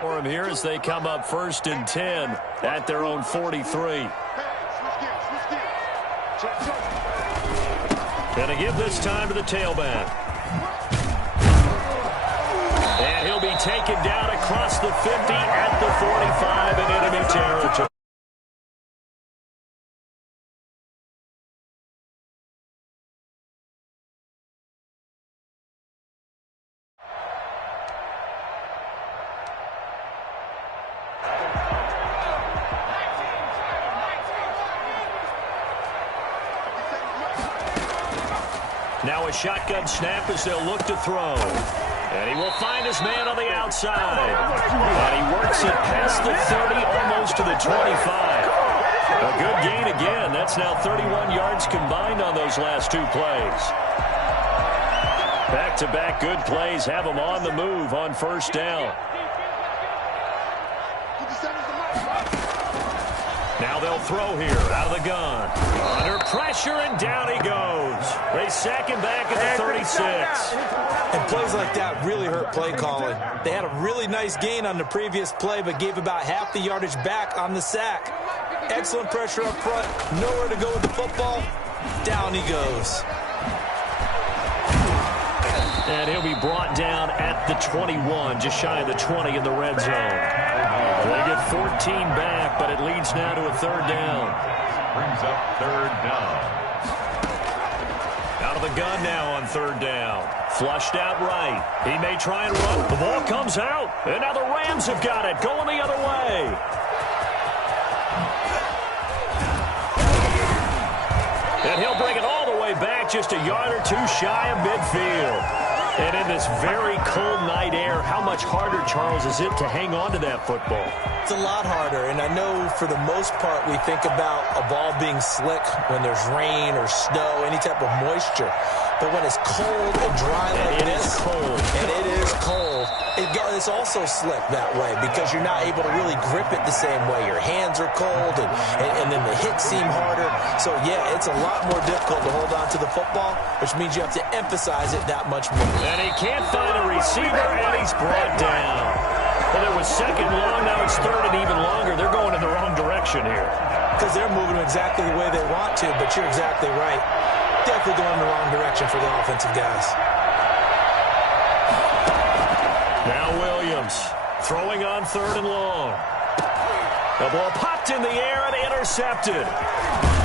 For him here as they come up 1st and 10 at their own 43. Going to give this time to the tailback. And he'll be taken down across the 50 at the 45 in enemy territory. Now a shotgun snap as they'll look to throw. And he will find his man on the outside. And he works it past the 30, almost to the 25. A good gain again. That's now 31 yards combined on those last 2 plays. Back-to-back good plays have him on the move on 1st down. Now they'll throw here out of the gun. Under pressure, and down he goes. They sack him back at the 36. And plays like that really hurt play calling. They had a really nice gain on the previous play, but gave about half the yardage back on the sack. Excellent pressure up front. Nowhere to go with the football. Down he goes. And he'll be brought down at the 21, just shy of the 20 in the red zone. They get 14 back, but it leads now to a 3rd down. Brings up 3rd down. Out of the gun now on 3rd down. Flushed out right. He may try and run. The ball comes out. And now the Rams have got it. Going the other way. And he'll bring it all the way back, just a yard or 2 shy of midfield. And in this very cold night air, how much harder, Charles, is it to hang on to that football? It's a lot harder, and I know for the most part we think about a ball being slick when there's rain or snow, any type of moisture. But when it's cold and dry like this, and it is cold, it's also slick that way because you're not able to really grip it the same way. Your hands are cold, and then the hits seem harder. So, yeah, it's a lot more difficult to hold on to the football, which means you have to emphasize it that much more. And he can't find a receiver, and he's brought down. Well, it was 2nd long, now it's 3rd and even longer. They're going in the wrong direction here. Because they're moving exactly the way they want to, but you're exactly right. Definitely going in the wrong direction for the offensive guys. Now Williams throwing on 3rd and long. The ball popped in the air and intercepted.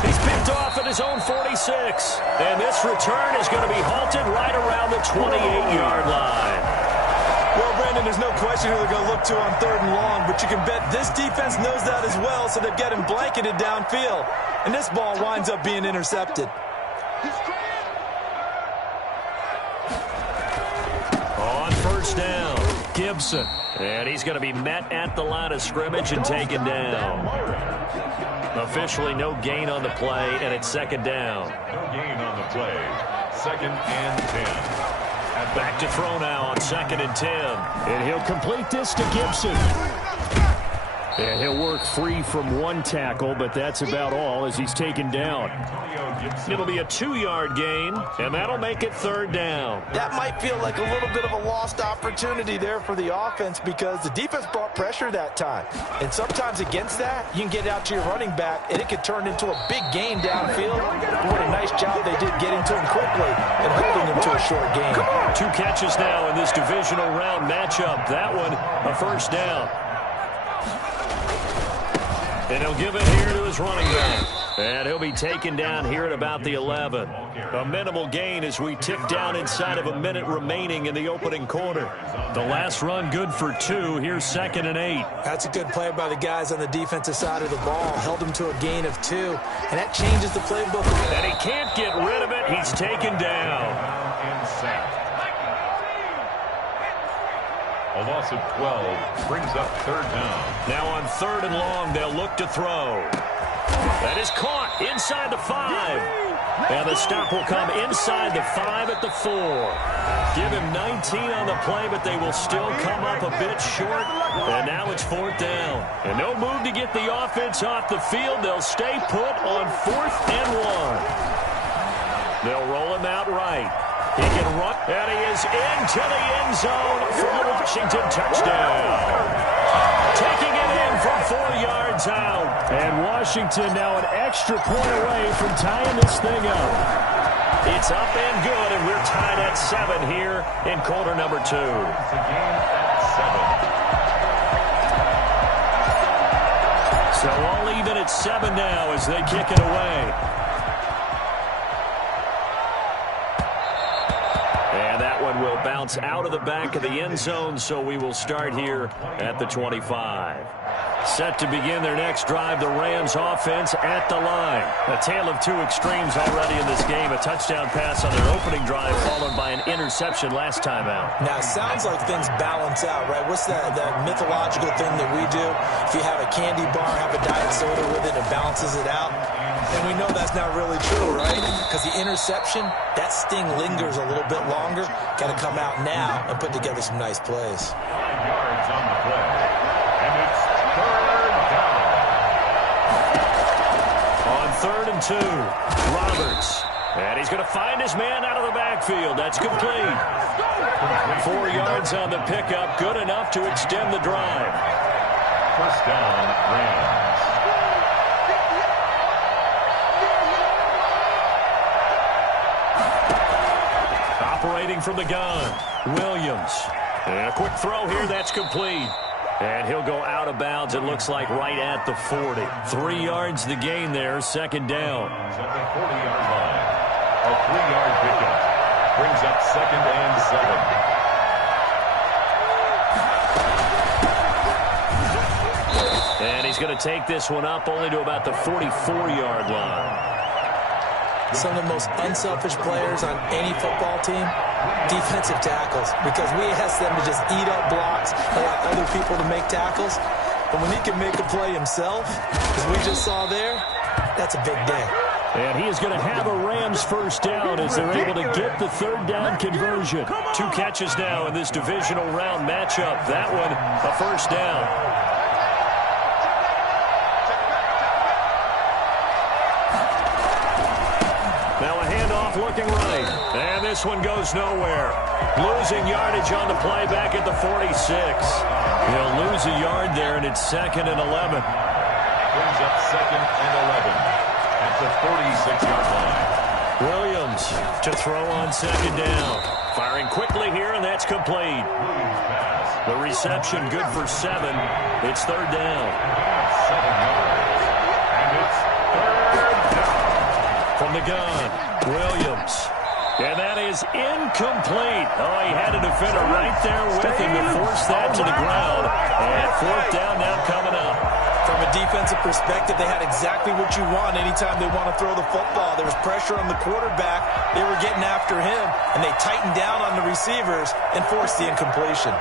He's picked off at his own 46. And this return is going to be halted right around the 28-yard line. Well, Brandon, there's no question who they're going to look to on 3rd and long, but you can bet this defense knows that as well, so they've got him blanketed downfield. And this ball winds up being intercepted. On 1st down, Gibson. And he's going to be met at the line of scrimmage and taken down. Officially no gain on the play, and it's 2nd down. No gain on the play. 2nd and 10. Back to throw now on 2nd and 10. And he'll complete this to Gibson. And he'll work free from 1 tackle, but that's about all as he's taken down. It'll be a 2-yard gain, and that'll make it 3rd down. That might feel like a little bit of a lost opportunity there for the offense because the defense brought pressure that time. And sometimes against that, you can get out to your running back, and it could turn into a big gain downfield. What a nice job they did getting to him quickly and holding him to a short gain. 2 catches now in this divisional round matchup. That one, a 1st down. And he'll give it here to his running back. And he'll be taken down here at about the 11. A minimal gain as we tick down inside of a minute remaining in the opening quarter. The last run good for 2. Here's 2nd and 8. That's a good play by the guys on the defensive side of the ball. Held him to a gain of 2. And that changes the playbook. And he can't get rid of it. He's taken down. And sacked. A loss of 12 brings up 3rd down. Now on 3rd and long, they'll look to throw. That is caught inside the 5. And the stop will come inside the 5 at the 4. Give him 19 on the play, but they will still come up a bit short. And now it's 4th down. And no move to get the offense off the field. They'll stay put on 4th and 1. They'll roll him out right. He can run, and he is into the end zone for a Washington touchdown. is out. And Washington now an extra point away from tying this thing up. It's up and good, and we're tied at 7 here in quarter number 2. It's a game at 7. So all even at 7 now as they kick it away. And that one will bounce out of the back of the end zone, so we will start here at the 25. Set to begin their next drive, the Rams offense at the line. A tale of two extremes already in this game. A touchdown pass on their opening drive followed by an interception last time out. Now, it sounds like things balance out, right? What's that mythological thing that we do? If you have a candy bar, have a diet soda with it, it balances it out. And we know that's not really true, right? Because the interception, that sting lingers a little bit longer. Got to come out now and put together some nice plays. 5 yards on the play. And it's third down. On 3rd and 2, Roberts. And he's going to find his man out of the backfield. That's complete. 4 yards on the pickup. Good enough to extend the drive. First down, Rams. Operating from the gun, Williams. And a quick throw here, that's complete. And he'll go out of bounds, it looks like, right at the 40. 3 yards the gain there, second down. At the 40-yard line. A 3-yard pickup. Brings up 2nd and 7. And he's going to take this one up only to about the 44-yard line. Some of the most unselfish players on any football team, defensive tackles, because we ask them to just eat up blocks, allow other people to make tackles. But when he can make a play himself, as we just saw there, that's a big day. And he is going to have a Rams first down as they're able to get the 3rd down conversion. 2 catches now in this divisional round matchup. That one, a first down. Looking right, and this one goes nowhere. Losing yardage on the play back at the 46. He'll lose a yard there, and it's 2nd and 11. Brings up 2nd and 11 at the 46-yard line. Williams to throw on 2nd down. Firing quickly here, and that's complete. The reception good for 7. It's 3rd down. 7 yards, and it's 3rd down. From the gun, Williams. And that is incomplete. Oh, he had a defender right there with him to force that to the ground. And 4th down now coming up. From a defensive perspective, they had exactly what you want anytime they want to throw the football. There was pressure on the quarterback. They were getting after him, and they tightened down on the receivers and forced the incompletion.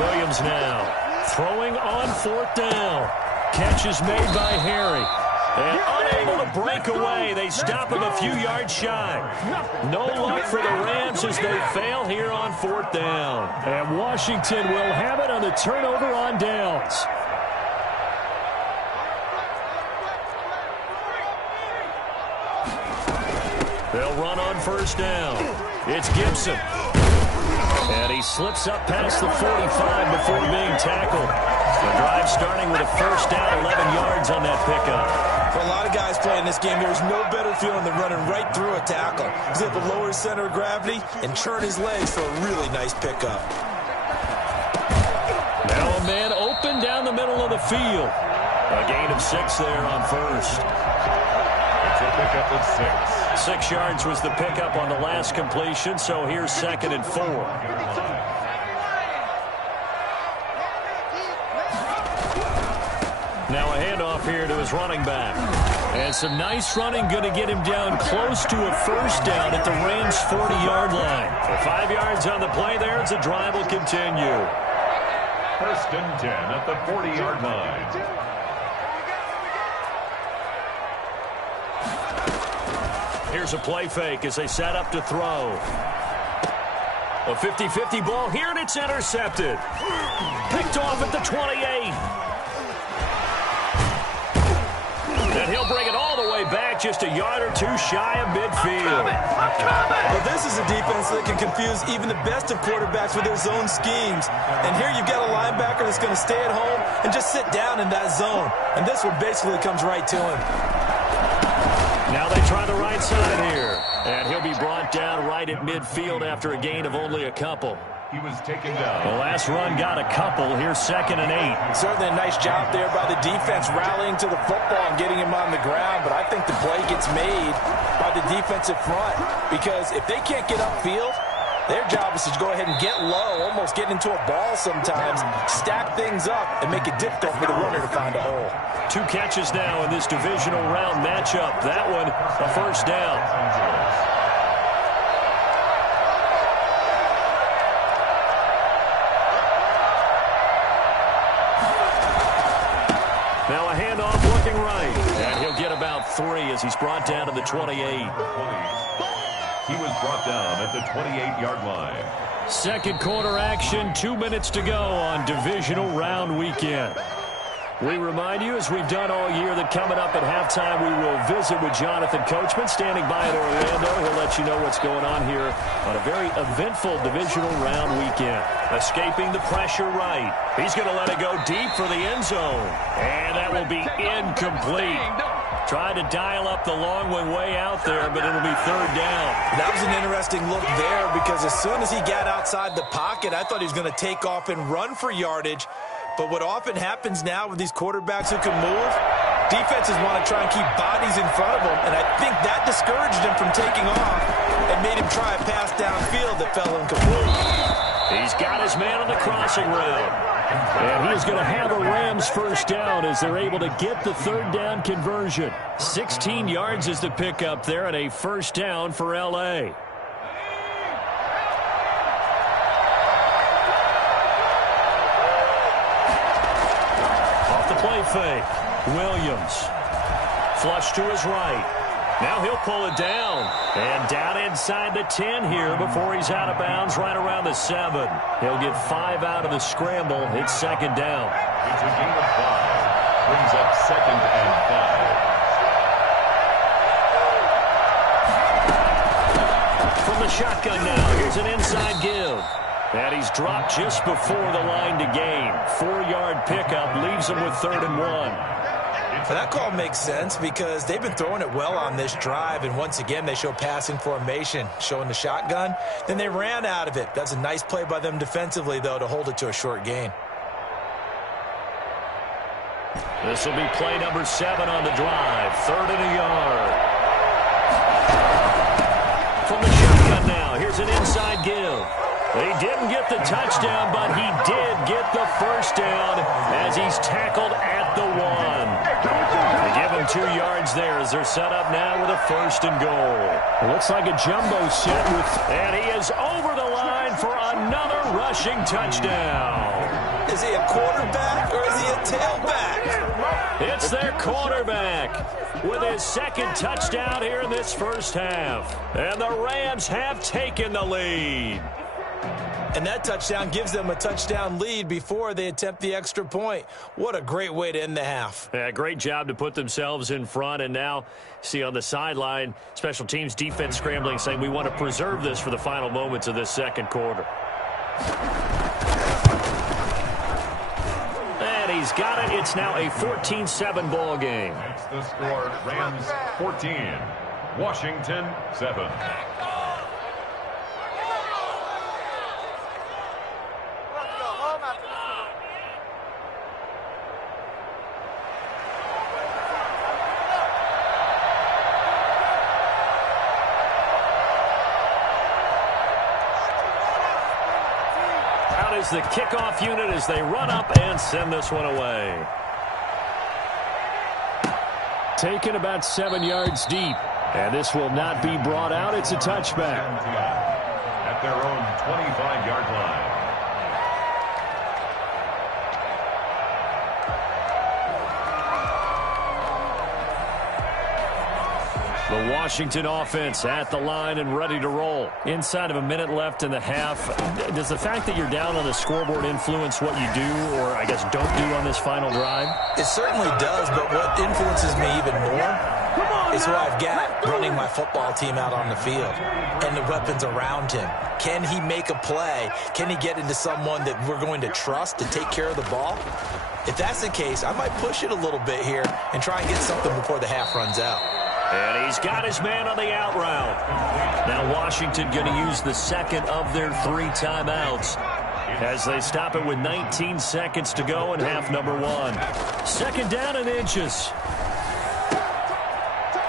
Williams now throwing on 4th down. Catch is made by Harry. And unable to break away. They stop him a few yards shy. No luck for the Rams as they fail here on 4th down. And Washington will have it on the turnover on downs. They'll run on 1st down. It's Gibson. And he slips up past the 45 before being tackled. The drive starting with a first down, 11 yards on that pickup. For a lot of guys playing this game, there's no better feeling than running right through a tackle. He's able to lower his center of gravity and churn his legs for a really nice pickup. Now a man open down the middle of the field. A gain of 6 there on 1st. It's a pickup of 6. 6 yards was the pickup on the last completion, so here's 2nd and 4. Now a handoff here to his running back. And some nice running, going to get him down close to a first down at the Rams' 40-yard line. 5 yards on the play there as the drive will continue. 1st and 10 at the 40-yard line. Here's a play fake as they set up to throw. A 50-50 ball here, and it's intercepted. Picked off at the 28. And he'll bring it all the way back back just a yard or two shy of midfield. Well, this is a defense that can confuse even the best of quarterbacks with their zone schemes. And here you've got a linebacker that's going to stay at home and just sit down in that zone. And this one basically comes right to him. Now they try the right side here. And he'll be brought down right at midfield after a gain of only a couple. He was taken down. The last run got a couple. Here's 2nd and 8. Certainly a nice job there by the defense rallying to the football and getting him on the ground. But I think the play gets made by the defensive front. Because if they can't get upfield, their job is to go ahead and get low, almost get into a ball sometimes, stack things up, and make it difficult for the runner to find a hole. 2 catches now in this divisional round matchup. That one, a first down. Now a handoff looking right. And he'll get about 3 as he's brought down to the 28. He was brought down at the 28-yard line. Second quarter action, 2 minutes to go on divisional round weekend. We remind you, as we've done all year, that coming up at halftime, we will visit with Jonathan Coachman, standing by in Orlando. He'll let you know what's going on here on a very eventful divisional round weekend. Escaping the pressure right. He's going to let it go deep for the end zone. And that will be incomplete. Tried to dial up the long one way out there, but it'll be 3rd down. That was an interesting look there because as soon as he got outside the pocket, I thought he was going to take off and run for yardage. But what often happens now with these quarterbacks who can move, defenses want to try and keep bodies in front of them, and I think that discouraged him from taking off and made him try a pass downfield that fell incomplete. He's got his man on the crossing route. And he is going to have a Rams first down as they're able to get the 3rd down conversion. 16 yards is the pickup there and a first down for L.A. Off the play fake. Williams. Flush to his right. Now he'll pull it down. And down inside the 10 here before he's out of bounds right around the 7. He'll get 5 out of the scramble. It's 2nd down. It's a gain of 5. Brings up 2nd and 5. From the shotgun now, here's an inside give. And he's dropped just before the line to gain. 4-yard pickup leaves him with 3rd and 1. Well, that call makes sense because they've been throwing it well on this drive, and once again they show passing formation, showing the shotgun. Then they ran out of it. That's a nice play by them defensively, though, to hold it to a short gain. This will be play number 7 on the drive. 3rd and a yard. From the shotgun now, here's an inside give. He didn't get the touchdown, but he did get the first down as he's tackled at the 1. They give him 2 yards there as they're set up now with a 1st and goal. It looks like a jumbo set with, and he is over the line for another rushing touchdown. Is he a quarterback or is he a tailback? It's their quarterback with his 2nd touchdown here in this first half. And the Rams have taken the lead. And that touchdown gives them a touchdown lead before they attempt the extra point. What a great way to end the half. Yeah, great job to put themselves in front. And now, see on the sideline, special teams defense scrambling, saying we want to preserve this for the final moments of this 2nd quarter. And he's got it. It's now a 14-7 ball game. That's the score. Rams 14, Washington 7. Is the kickoff unit as they run up and send this one away. Taken about 7 yards deep. And this will not be brought out. It's a touchback. At their own 25-yard line. The Washington offense at the line and ready to roll. Inside of a minute left in the half, does the fact that you're down on the scoreboard influence what you do, or I guess don't do on this final drive? It certainly does, but what influences me even more is who I've got running my football team out on the field and the weapons around him. Can he make a play? Can he get into someone that we're going to trust to take care of the ball? If that's the case, I might push it a little bit here and try and get something before the half runs out. And he's got his man on the out route. Now Washington going to use the second of their 3 timeouts as they stop it with 19 seconds to go in half number 1. 2nd down and inches.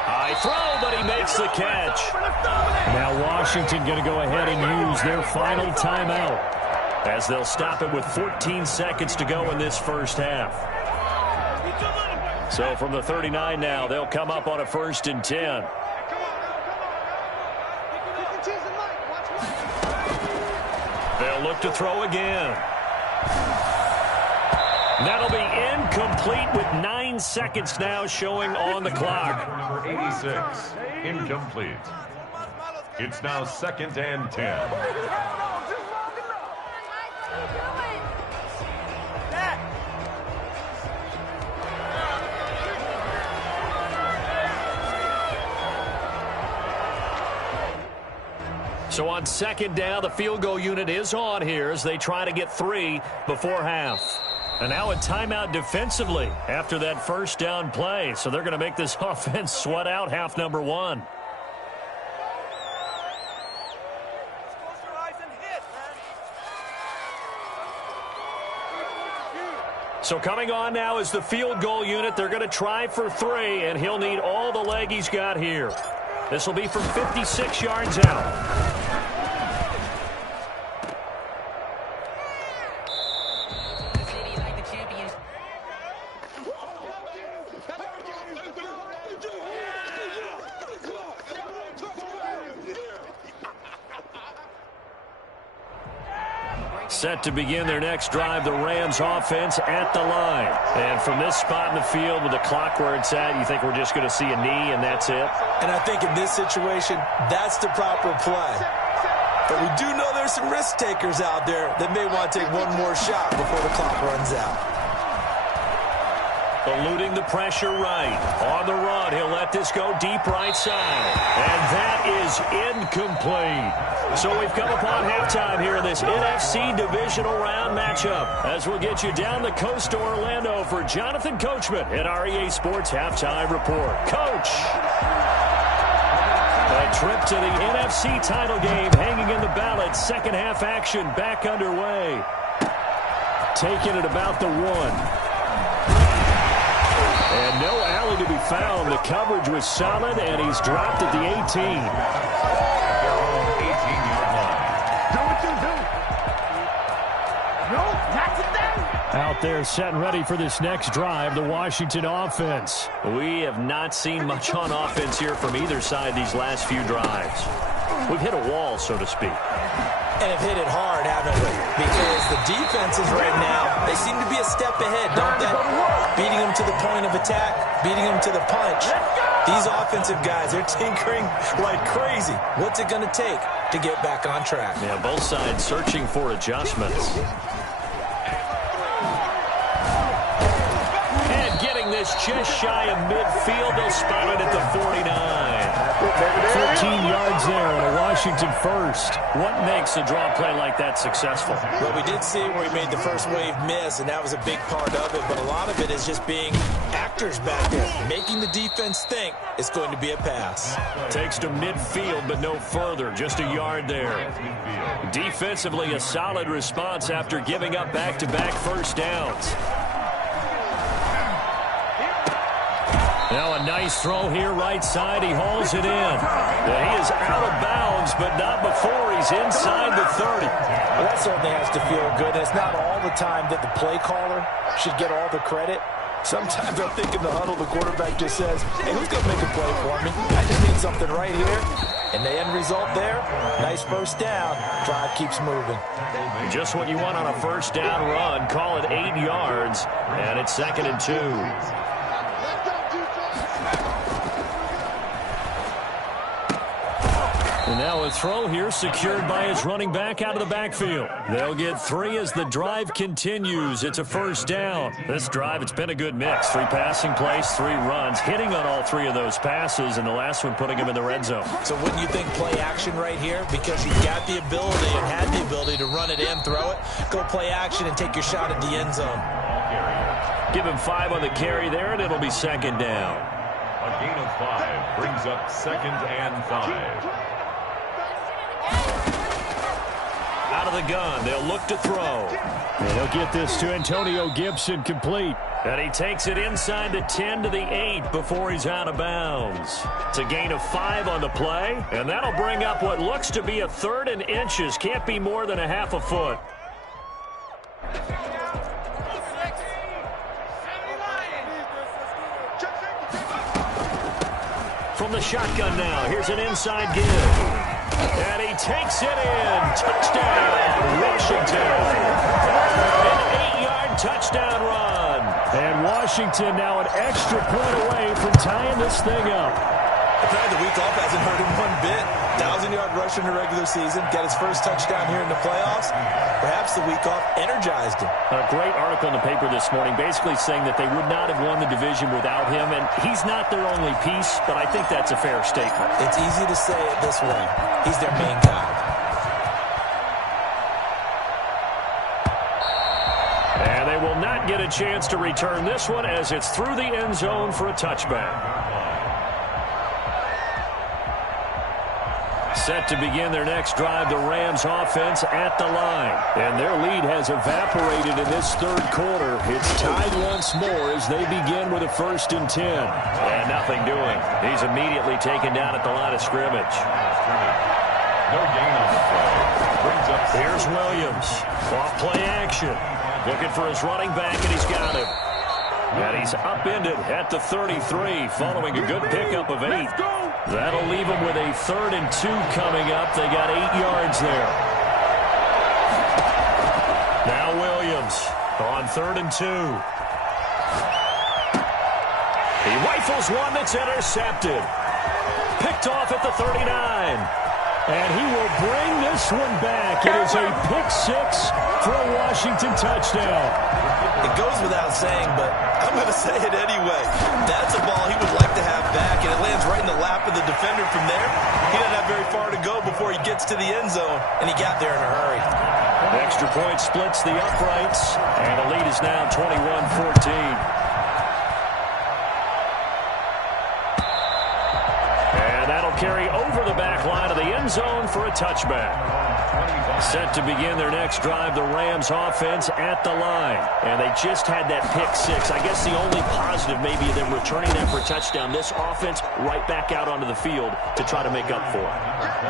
High throw, but he makes the catch. Now Washington going to go ahead and use their final timeout as they'll stop it with 14 seconds to go in this first half. So from the 39 now, they'll come up on a 1st and 10. They'll look to throw again. That'll be incomplete with 9 seconds now showing on the clock. Number 86, incomplete. It's now 2nd and 10. So on 2nd down, the field goal unit is on here as they try to get 3 before half. And now a timeout defensively after that 1st down play. So they're going to make this offense sweat out half number 1. So coming on now is the field goal unit. They're going to try for 3, and he'll need all the leg he's got here. This will be from 56 yards out. Set to begin their next drive, the Rams offense at the line. And from this spot in the field with the clock where it's at, you think we're just going to see a knee and that's it? And I think in this situation, that's the proper play. But we do know there's some risk takers out there that may want to take one more shot before the clock runs out. Eluding the pressure right. On the run, he'll let this go deep right side. And that is incomplete. So we've come upon halftime here in this NFC divisional round matchup as we'll get you down the coast to Orlando for Jonathan Coachman at our EA Sports Halftime Report. Coach! A trip to the NFC title game hanging in the balance. Second half action back underway. Taking it about the 1. And no alley to be found. The coverage was solid, and he's dropped at the 18. Their own 18-yard line. Do what you do. No, that's it then. Out there set and ready for this next drive, the Washington offense. We have not seen much on offense here from either side these last few drives. We've hit a wall, so to speak. And have hit it hard, haven't we? Because the defenses right now, they seem to be a step ahead, don't they? Beating them to the point of attack, beating them to the punch. These offensive guys, they're tinkering like crazy. What's it going to take to get back on track? Yeah, both sides searching for adjustments. And getting this just shy of midfield, they'll spot it at the 49. 14 yards there and a Washington first. What makes a draw play like that successful? Well, we did see where he made the first wave miss, and that was a big part of it. But a lot of it is just being actors back there, making the defense think it's going to be a pass. Takes to midfield, but no further. Just a yard there. Defensively, a solid response after giving up back-to-back first downs. Now a nice throw here right side. He hauls it in. And he is out of bounds, but not before he's inside the 30. Well, that certainly has to feel good. And it's not all the time that the play caller should get all the credit. Sometimes I think in the huddle, the quarterback just says, hey, who's going to make a play for me? I just need something right here. And the end result there, nice first down. Drive keeps moving. Just what you want on a first down run. Call it 8 yards, and it's 2nd and 2. And now a throw here secured by his running back out of the backfield. They'll get 3 as the drive continues. It's a first down. This drive, it's been a good mix. 3 passing plays, 3 runs, hitting on all 3 of those passes, and the last one putting him in the red zone. So wouldn't you think play action right here? Because you've got the ability and had the ability to run it in, throw it, go play action, and take your shot at the end zone. Give him 5 on the carry there, and it'll be second down. A gain of 5 brings up 2nd and 5. Out of the gun, they'll look to throw. And he'll get this to Antonio Gibson complete. And he takes it inside the 10 to the 8 before he's out of bounds. It's a gain of 5 on the play, and that'll bring up what looks to be a 3rd and inches. Can't be more than a half a foot. From the shotgun now, here's an inside give. And he takes it in. Touchdown, Washington. An 8-yard touchdown run. And Washington now an extra point away from tying this thing up. The week off hasn't hurt him one bit. 1,000-yard rush in the regular season. Got his first touchdown here in the playoffs. Perhaps the week off energized him. A great article in the paper this morning basically saying that they would not have won the division without him. And he's not their only piece, but I think that's a fair statement. It's easy to say it this way. He's their main guy. And they will not get a chance to return this one as it's through the end zone for a touchback. Set to begin their next drive, the Rams offense at the line. And their lead has evaporated in this 3rd quarter. It's tied once more as they begin with a 1st and 10. And nothing doing. He's immediately taken down at the line of scrimmage. No gain on the play. Brings up. Here's Williams. Off play action. Looking for his running back, and he's got him. And he's upended at the 33 following a good pickup of 8. That'll leave him with a 3rd and 2 coming up. They got 8 yards there. Now Williams on 3rd and 2. He rifles one that's intercepted. Picked off at the 39. And he will bring this one back. It is a pick 6 for a Washington touchdown. It goes without saying, but I'm going to say it anyway. That's a ball he would like to have back, and it lands right in the lap of the defender from there. He doesn't have very far to go before he gets to the end zone, and he got there in a hurry. Extra point splits the uprights, and the lead is now 21-14. Carry over the back line of the end zone for a touchback. Set to begin their next drive, the Rams offense at the line. And they just had that pick 6. I guess the only positive maybe them returning that for a touchdown. This offense right back out onto the field to try to make up for it.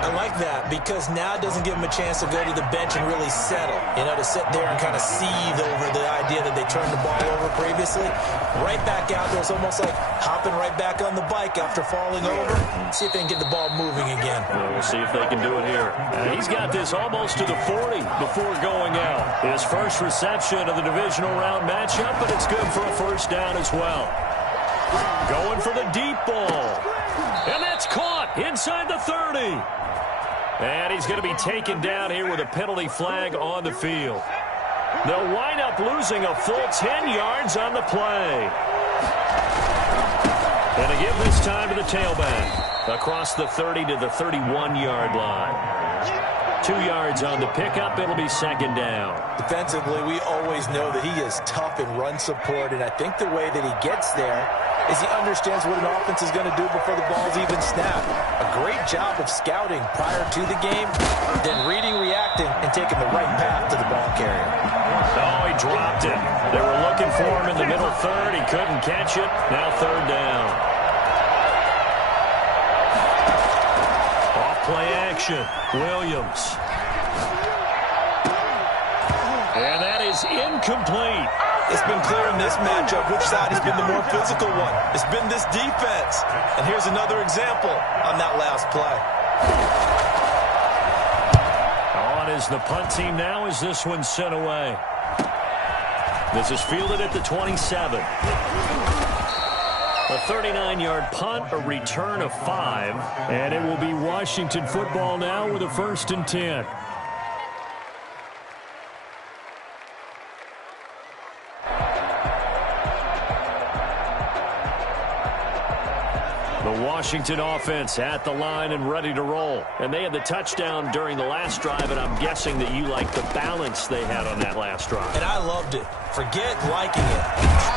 I like that because now it doesn't give them a chance to go to the bench and really settle. You know, to sit there and kind of seethe over the idea that they turned the ball over previously. Right back out there. It's almost like hopping right back on the bike after falling over. See if they can get the ball moving again. Well, we'll see if they can do it here. He's got this almost to the 40 before going out. His first reception of the divisional round matchup, but it's good for a first down as well. Going for the deep ball. And that's caught inside the 30. And he's going to be taken down here with a penalty flag on the field. They'll wind up losing a full 10 yards on the play. And to give this time to the tailback. Across the 30 to the 31-yard line. 2 yards on the pickup. It'll be second down. Defensively, we always know that he is tough in run support, and I think the way that he gets there is he understands what an offense is going to do before the ball's even snapped. A great job of scouting prior to the game, then reading, reacting, and taking the right path to the ball carrier. Oh, he dropped it. They were looking for him in the middle third. He couldn't catch it. Now 3rd down. Play action. Williams. And that is incomplete. It's been clear in this matchup which side has been the more physical one. It's been this defense. And here's another example on that last play. On is the punt team now as this one's sent away. This is fielded at the 27. A 39-yard punt, a return of 5. And it will be Washington football now with a 1st and 10. The Washington offense at the line and ready to roll. And they had the touchdown during the last drive, and I'm guessing that you like the balance they had on that last drive. And I loved it. Forget liking it.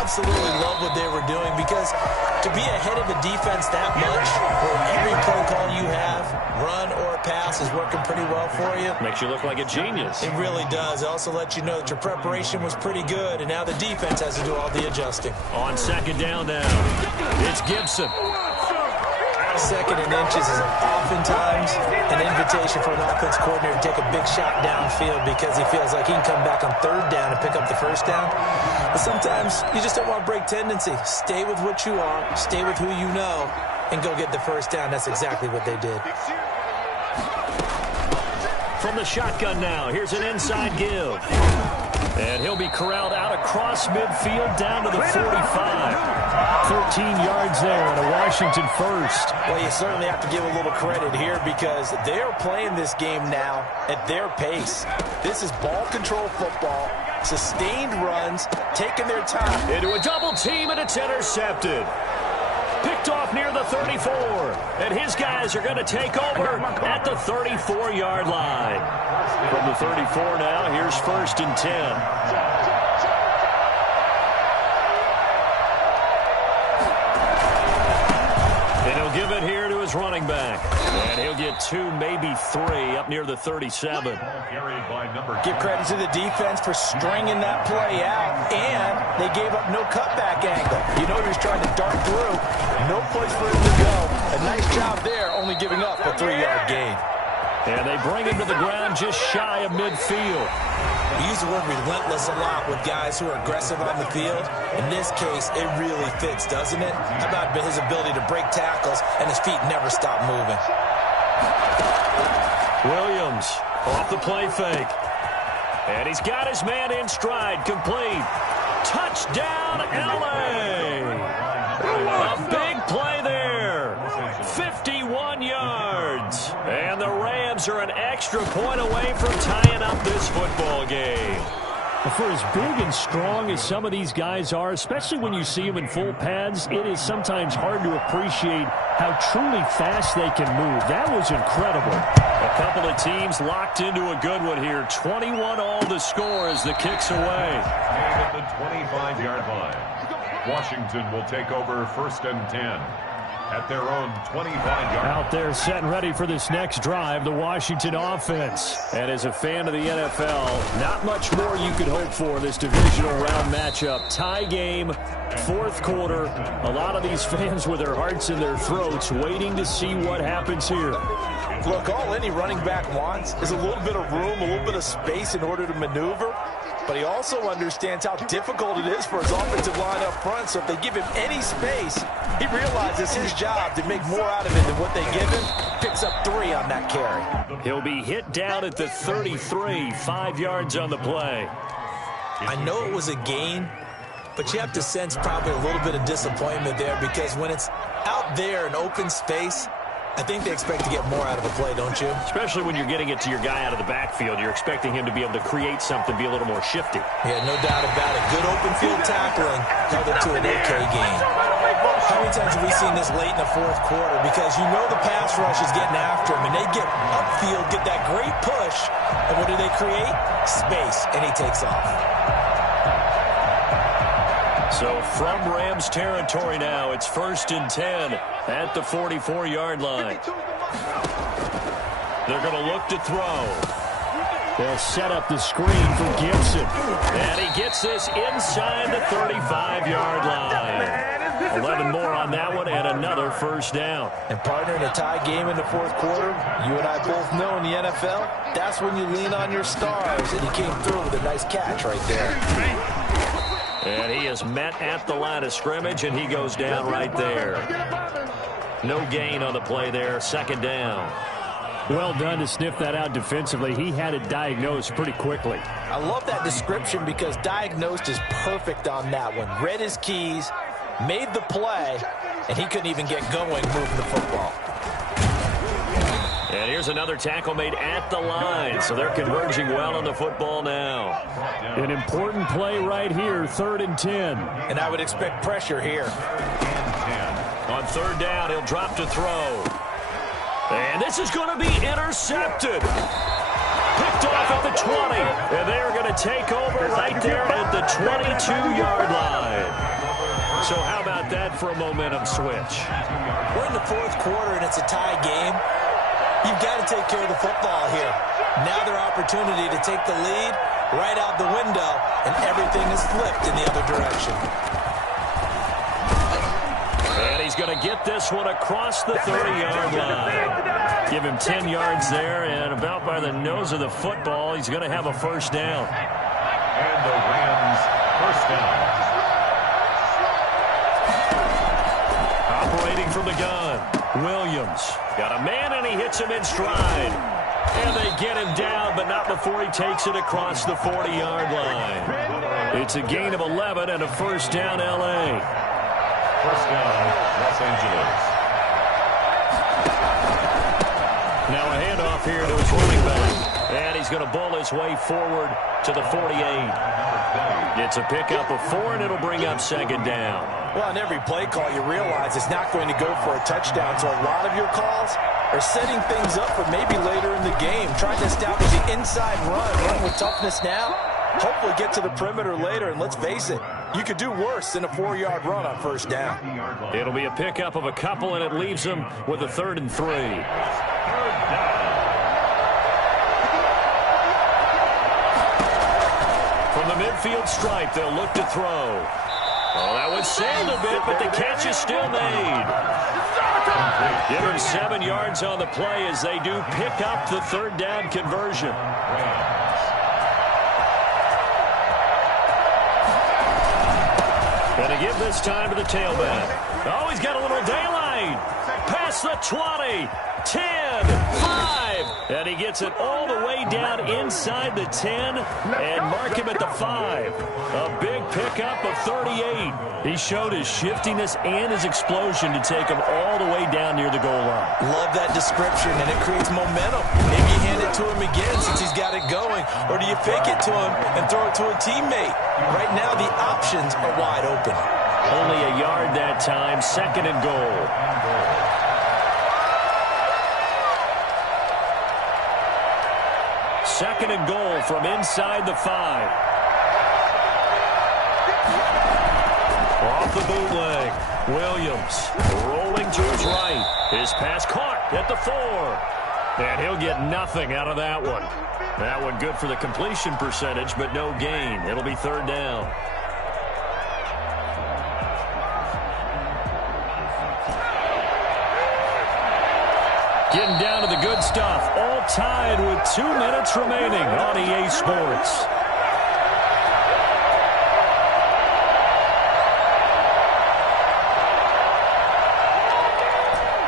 Absolutely love what they were doing, because to be ahead of a defense that much, where every play call you have, run or pass, is working pretty well for you. Makes you look like a genius. It really does. It also lets you know that your preparation was pretty good, and now the defense has to do all the adjusting. On 2nd down now, it's Gibson. 2nd and inches is oftentimes an invitation for an offense coordinator to take a big shot downfield, because he feels like he can come back on 3rd down and pick up the 1st down. But sometimes you just don't want to break tendency. Stay with what you are, stay with who you know, and go get the 1st down. That's exactly what they did. From the shotgun now, here's an inside give. And he'll be corralled out across midfield down to the 45. 14 yards there and a Washington 1st. Well, you certainly have to give a little credit here, because they're playing this game now at their pace. This is ball control football, sustained runs, taking their time. Into a double team, and it's intercepted. Picked off near the 34. And his guys are going to take over at the 34-yard line. From the 34 now, here's 1st and 10. Give it here to his running back. And he'll get 2, maybe 3 up near the 37. Give credit to the defense for stringing that play out, and they gave up no cutback angle. You know he was trying to dart through. No place for him to go. A nice job there, only giving up a 3-yard gain. And they bring him to the ground just shy of midfield. We use the word relentless a lot with guys who are aggressive on the field. In this case, it really fits, doesn't it? How about his ability to break tackles and his feet never stop moving? Williams off the play fake. And he's got his man in stride, complete. Touchdown, L.A. A big play there. 51 yards. And the Rams are an extra point away from tying up this football game. For as big and strong as some of these guys are, especially when you see them in full pads, it is sometimes hard to appreciate how truly fast they can move. That was incredible. A couple of teams locked into a good one here. 21-all the score as the kick's away. And at the 25-yard line, Washington will take over 1st and 10. At their own 25-yard. Out there set and ready for this next drive, the Washington offense. And as a fan of the NFL, not much more you could hope for this divisional round matchup. Tie game, 4th quarter. A lot of these fans with their hearts in their throats waiting to see what happens here. Look, all any running back wants is a little bit of room, a little bit of space in order to maneuver. But he also understands how difficult it is for his offensive line up front. So if they give him any space, he realizes it's his job to make more out of it than what they give him. Picks up 3 on that carry. He'll be hit down at the 33, 5 yards on the play. I know it was a gain, but you have to sense probably a little bit of disappointment there, because when it's out there in open space, I think they expect to get more out of the play, don't you? Especially when you're getting it to your guy out of the backfield. You're expecting him to be able to create something, be a little more shifty. Yeah, no doubt about it. Good open field tackling held it to an okay game. How many times have we seen this late in the 4th quarter? Because you know the pass rush is getting after him, and they get upfield, get that great push, and what do they create? Space, and he takes off. So from Rams territory now, it's 1st and 10 at the 44-yard line. They're going to look to throw. They'll set up the screen for Gibson. And he gets this inside the 35-yard line. 11 more on that one and another 1st down. And partner, in a tie game in the 4th quarter, you and I both know in the NFL, that's when you lean on your stars, and he came through with a nice catch right there. And he is met at the line of scrimmage, and he goes down right there. No gain on the play there, 2nd down. Well done to sniff that out defensively. He had it diagnosed pretty quickly. I love that description, because diagnosed is perfect on that one. Read his keys, made the play, and he couldn't even get going moving the football. And here's another tackle made at the line, so they're converging well on the football now. An important play right here, 3rd and 10. And I would expect pressure here. On 3rd down, he'll drop to throw. And this is going to be intercepted. Picked off at the 20. And they're going to take over right there at the 22-yard line. So how about that for a momentum switch? We're in the 4th quarter, and it's a tie game. You've got to take care of the football here. Now their opportunity to take the lead right out the window, and everything is flipped in the other direction. And he's going to get this one across the 30-yard line. Give him 10 yards there, and about by the nose of the football, he's going to have a 1st down. And the Rams' 1st down. Operating from the gun, Williams. Got a man, and he hits him in stride. And they get him down, but not before he takes it across the 40-yard line. It's a gain of 11 and a 1st down, L.A. 1st down, Los Angeles. Now a handoff here to his running back. And he's going to bull his way forward to the 48. It's a pickup of 4, and it'll bring up 2nd down. Well, on every play call, you realize it's not going to go for a touchdown. So a lot of your calls are setting things up for maybe later in the game, trying to establish the inside run with toughness now. Hopefully get to the perimeter later, and let's face it, you could do worse than a 4-yard run on 1st down. It'll be a pickup of a couple, and it leaves them with a 3rd and 3. From the midfield stripe, they'll look to throw. Oh, that was sailed a bit, but the catch is still made. Give him 7 yards on the play as they do pick up the 3rd down conversion. Going to give this time to the tailback. Oh, he's got a little daylight. Past the 20, 10, 5. And he gets it all the way down inside the 10 and mark him at the 5. A big pickup of 38. He showed his shiftiness and his explosion to take him all the way down near the goal line. Love that description, and it creates momentum. Maybe you hand it to him again since he's got it going, or do you fake it to him and throw it to a teammate? Right now, the options are wide open. Only a yard that time, 2nd and goal. Second and goal from inside the 5. Off the bootleg, Williams rolling to his right. His pass caught at the 4. And he'll get nothing out of that one. That one good for the completion percentage, but no gain. It'll be 3rd down. Getting down to the good stuff. All tied with 2 minutes remaining on EA Sports.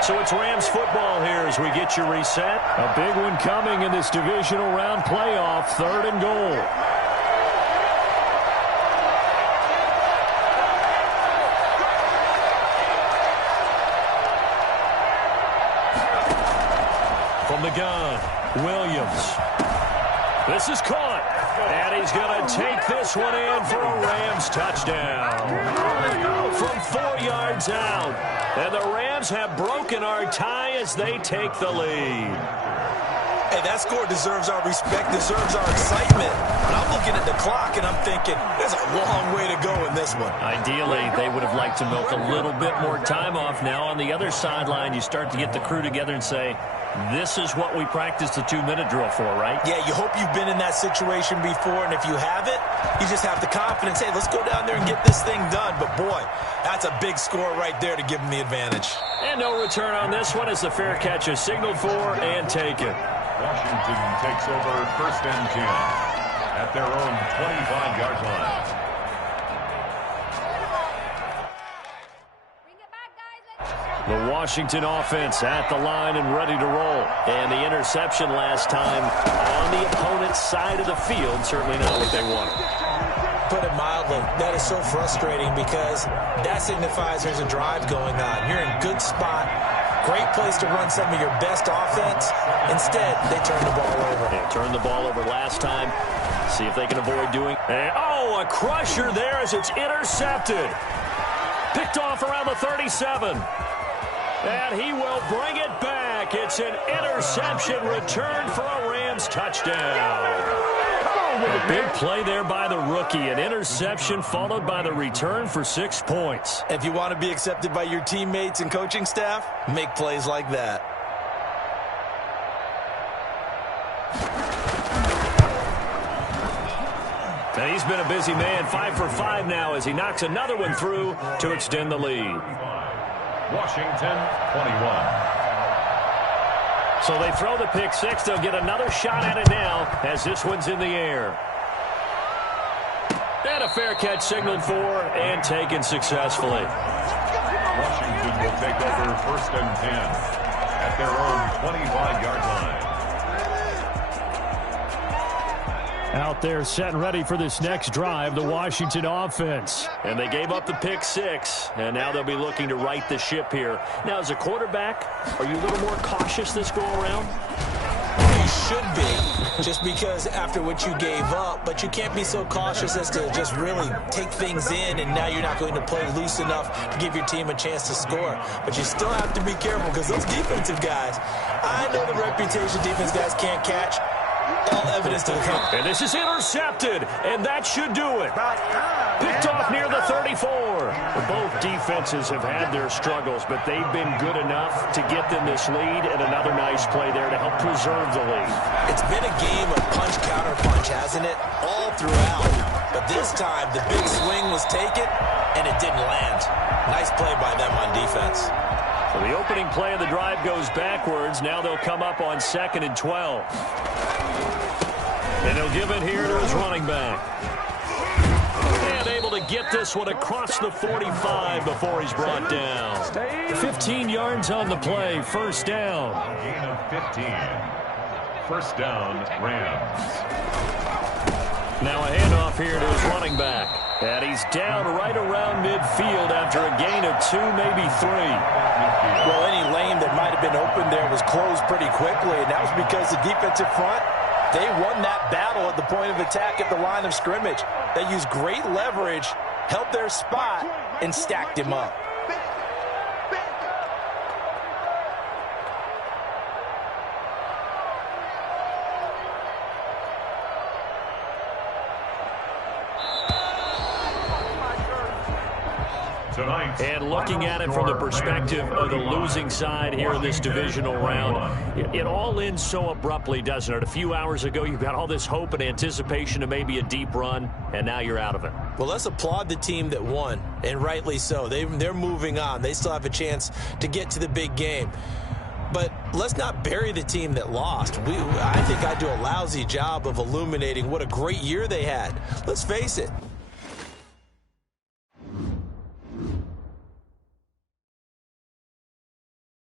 So it's Rams football here as we get you reset. A big one coming in this divisional round playoff, 3rd and goal. From the gun, Williams. This is caught, and he's going to take this one in for a Rams touchdown. From 4 yards out, and the Rams have broken our tie as they take the lead. Hey, that score deserves our respect, deserves our excitement. But I'm looking at the clock, and I'm thinking, there's a long way to go in this one. Ideally, they would have liked to milk a little bit more time off. Now, on the other sideline, you start to get the crew together and say, this is what we practiced the 2-minute drill for, right? Yeah, you hope you've been in that situation before, and if you haven't, you just have the confidence, hey, let's go down there and get this thing done. But, boy, that's a big score right there to give them the advantage. And no return on this one as the fair catch is signaled for and taken. Washington takes over 1st and 10 at their own 25-yard line. The Washington offense at the line and ready to roll. And the interception last time on the opponent's side of the field, certainly not what they wanted. put it mildly. That is so frustrating because that signifies there's a drive going on. You're in good spot. Great place to run some of your best offense. Instead, they turn the ball over. They turned the ball over last time. See if they can avoid doing. And, oh, a crusher there as it's intercepted. Picked off around the 37. And he will bring it back. It's an interception returned for a Rams touchdown. A big play there by the rookie. An interception followed by the return for 6 points. If you want to be accepted by your teammates and coaching staff, make plays like that. And he's been a busy man, 5 for 5 now as he knocks another one through to extend the lead. Washington, 21. So they throw the pick six. They'll get another shot at it now as this one's in the air. And a fair catch signaled for and taken successfully. Washington will take over 1st and 10 at their own 25-yard line. Out there set and ready for this next drive, the Washington offense. And they gave up the pick six, and now they'll be looking to right the ship here. Now, as a quarterback, are you a little more cautious this go-around? You should be, just because after what you gave up, but you can't be so cautious as to just really take things in, and now you're not going to play loose enough to give your team a chance to score. But you still have to be careful because those defensive guys, I know the reputation defense guys can't catch. All evidence to the contrary. And this is intercepted, and that should do it. Picked off near the 34. Both defenses have had their struggles, but they've been good enough to get them this lead, and another nice play there to help preserve the lead. It's been a game of punch-counter-punch, hasn't it? All throughout. But this time, the big swing was taken, and it didn't land. Nice play by them on defense. So the opening play of the drive goes backwards. Now they'll come up on 2nd and 12. And he'll give it here to his running back. And able to get this one across the 45 before he's brought down. 15 yards on the play, 1st down. Gain of 15. 1st down, Rams. Now a handoff here to his running back. And he's down right around midfield after a gain of 2, maybe 3. Well, any lane that might have been open there was closed pretty quickly, and that was because the defensive front, they won that battle at the point of attack at the line of scrimmage. They used great leverage, held their spot, and stacked him up. Tonight, And looking at it from the perspective of the losing side here in this divisional round, it all ends so abruptly, doesn't it? A few hours ago, you've got all this hope and anticipation of maybe a deep run, and now you're out of it. Well, let's applaud the team that won, and rightly so. They're moving on. They still have a chance to get to the big game. But let's not bury the team that lost. I think I do a lousy job of illuminating what a great year they had. Let's face it.